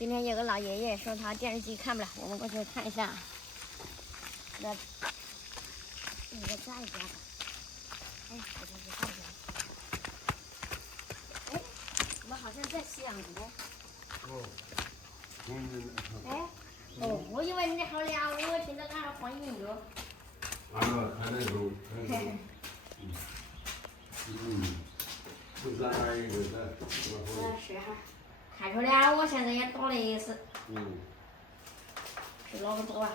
今天有个老爷爷说他电视机看不了，我们过去看一下。那应该在家吧？哎，我这是在家。哎，我们好像在西洋国。哦。哎，哦，我以为你好了，我听到俺还欢迎歌。看那种，不是还有一个在，是哈，看出了，我现在也打了一次。是哪个多啊？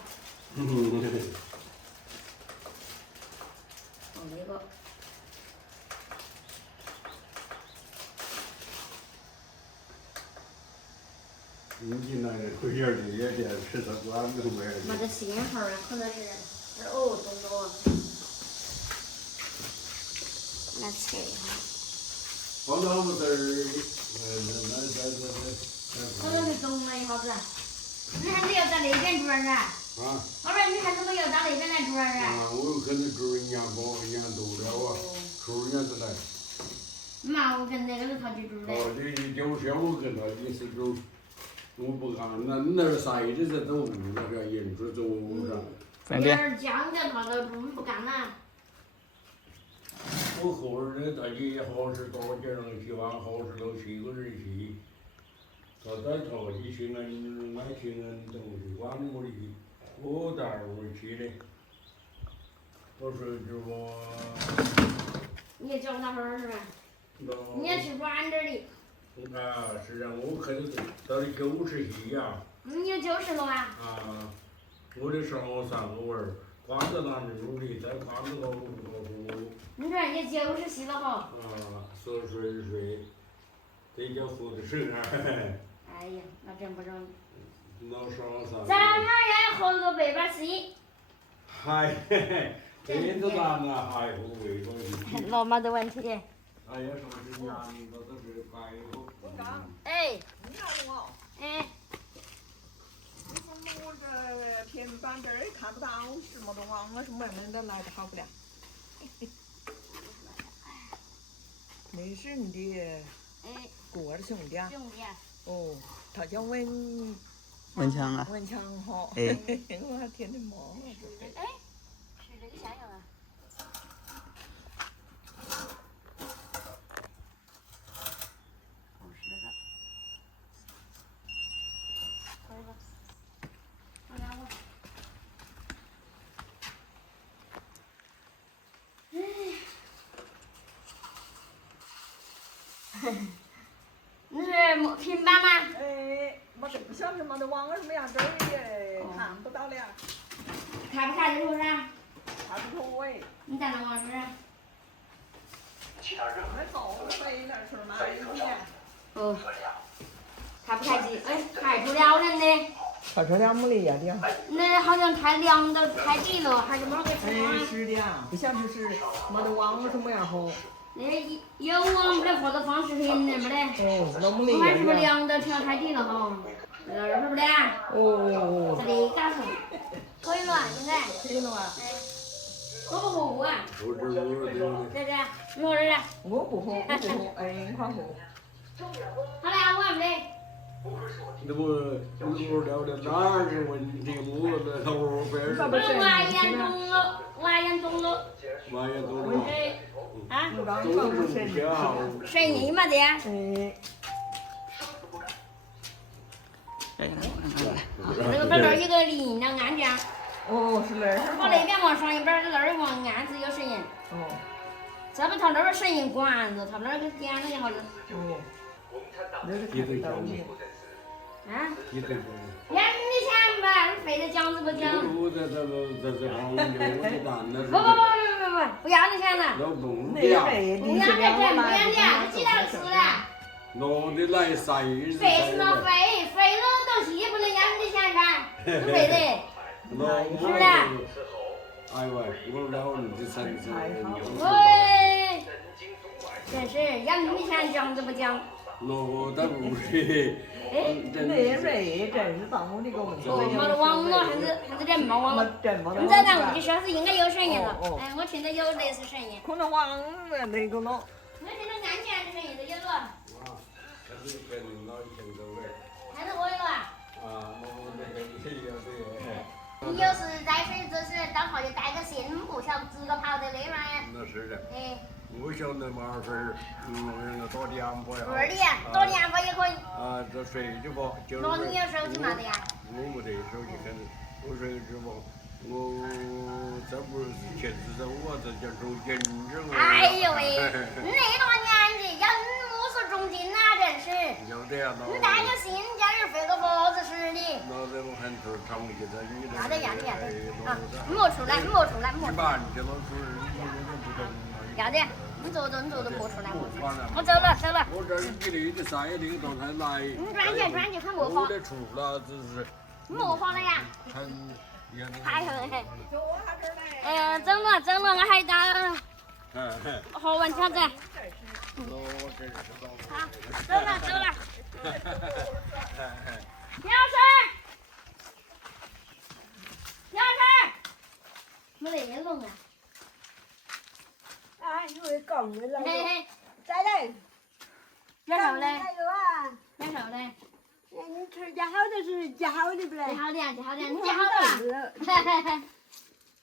哦，那个。进来的会员的也得吃的管都没有。没得信号啊，可能是哦，懂了。来测一下。放到我们这儿，好像是动了一下子。你还没有到那边住噻？啊。我说你还怎么又到那边来住噻？啊，我可能住1年多，1年多了啊，出年子来。嘛，我跟那个是他去住的。哦，你就是我跟他，你是走，我不干，那儿晒的是走那个沿着走噻。有点僵着，他都不干了。我后儿的大姐好是多点人去玩，好是都7个人去。他在头一群人爱听人东西，管我的，我带我去的。我说句话。你也叫他会儿是吧？你也去软点的。啊，是啊，我看到的90岁呀。你有90了啊？啊，我的2、3个娃儿，关在那里努力，再关着个户。你说你90岁了哈？啊，10岁，这叫活得省啊！哎呀，那真不容易。老2、3。咱们也活个140。嗨，这都难了，还不为着你。那没得问题。哎呀，说是年龄到都是该有。哎。你看我。哎。为什么我这平板这儿看不到什么东西？我是慢慢的来的好不了。那是你的哥儿兄弟啊？兄弟啊。哦，他叫文强啊。文强哈。哎。我还听得忙。哎，是这个香油啊。你是平板吗？哎，不晓得没得网什么样，这儿也看不到了。看不看得出噻？看不出哎。你在哪玩是？那走回来是哪一天？哦。看不看机？哎，看出了人的。看出了没得呀的。那好像太凉到太低了，还是没得情况。哎，是的啊，不晓得是没得网什么样好。那有网没得或者放视频的没得。哦，那没得。我看是不是凉到调太低了哈？那儿是不是的？哦。在那嘎头。可以了，现在。可以了啊。哎。喝不喝啊？喝点儿。对对，你喝点儿。我不喝，我不喝，哎，你快喝。好了，我还没得。那不聊的哪儿的问题？我在后边儿。不是娃眼肿了，娃眼肿了。娃眼肿了。啊？都是小。生意没得。那个边儿有个铃铛按键。哦，是那儿。我那边往上一边那儿往案子有声音。哦。这不他那儿声音管着，他那儿给点了一下子。哦。那是看不到的。啊？眼里钱吧，费得讲是不讲？我在这旁边，我就干了。不要你钱了。老公的。不要你钱，不要的，这几道吃的。拿的来晒。费是那费了东西也不能要你的钱噻，不费的。是不是？哎喂，我老人的身子。喂，真是要你的钱讲都不讲。那倒不是。那瑞真是当我的个问题。哦，没得网络，还是人没网络。你在咱屋里说是应该有声音了。哎，我听到有类似声音。可能网那个了。我听到按键的声音都有了。还是我有啊？你要是在水就是到后就带个信，不晓得自个跑到那边儿。那是的。哎。我晓得嘛是，多两包呀。2两，多2包也可以。啊，这睡就不。那你有手机嘛的呀？我没得手机，肯定。我睡就不。我这不是前日子我这叫做紧着我。哎呦喂，你那大年纪要50重斤呐，真是。有的呀，你带个信，家人费个佛子似的。那这我很头长一个女的。要得要得要得啊！莫出来莫出来莫出来。把你这老鼠你不懂。要得，你坐着莫出来莫出来。我走了走了。我这儿你那个晒那个状态来。你转去看莫跑。我的出了，只是。莫跑了呀。还很很。坐下这儿来。走了，我还到。喝完饺子。好，走了。钥匙，没得那弄啊。哎，因为讲的了。嘿嘿。再来。要啥嘞？还有啊。要啥嘞？你吃夹好的是夹好的不嘞？夹好的，你夹好了。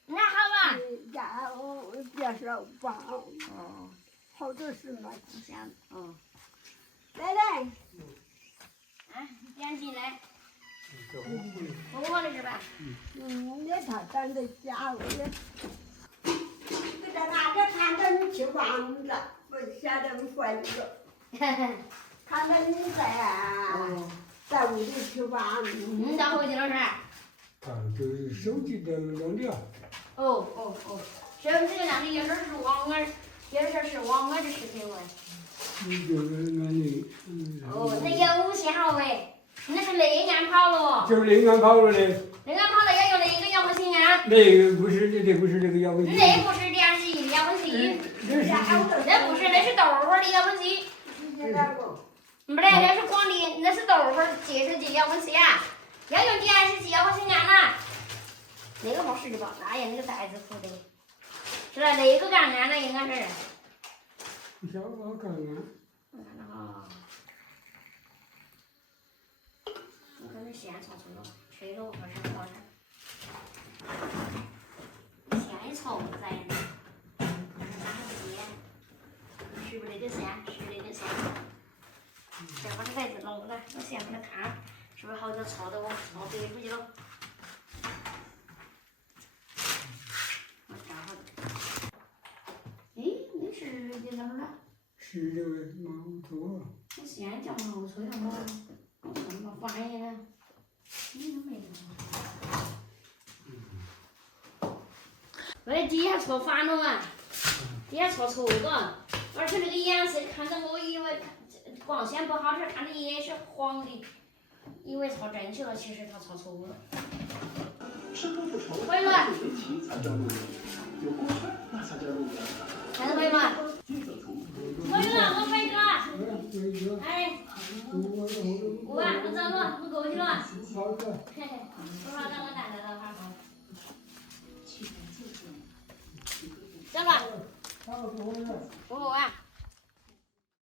那好吧。夹我别说不好。哦。好多是嘛。哦。来。啊，点心来。我的是吧？那他长得夹我的。给他拿着看到你去忘了，我晓得你坏了。看到你在屋里去忘。你咋回去了是？就是手机的扔掉。哦，手机那里有点是忘了，的事情喂。就是那里。那有无信号喂？那是内岸跑了。就是内岸跑了的。内岸跑了要用那个遥控器啊。那个不是那个遥控器。那不是联系遥控器。那不是，那是豆花的遥控器。不对，那是广的，那是豆花接收机遥控器啊。要用电视机遥控器按了。那个没事的吧？那那个袋子糊的。是吧？那个干按了应该是。小我看看。我看看哈。我看那线插错了，吹了还是好点。线一错在那。拿线，是不是那个线？是那个线。再把这袋子弄了，我线给他看，是不是好久错的我错对不起了。我看好的。咦，你是在哪儿了？是这个毛错。我线叫毛错了吗？我怎么发现呢？你都没有。喂，底下错反了啊！底下错了，而且那个颜色看着我以为光线不好，这看着也是黄的，以为错正确了，其实他错错误了。回来。看到没有嘛？回来，我回去了。哎。我走了，我过去了。嘿嘿，不好让我带着哈。走了。不啊。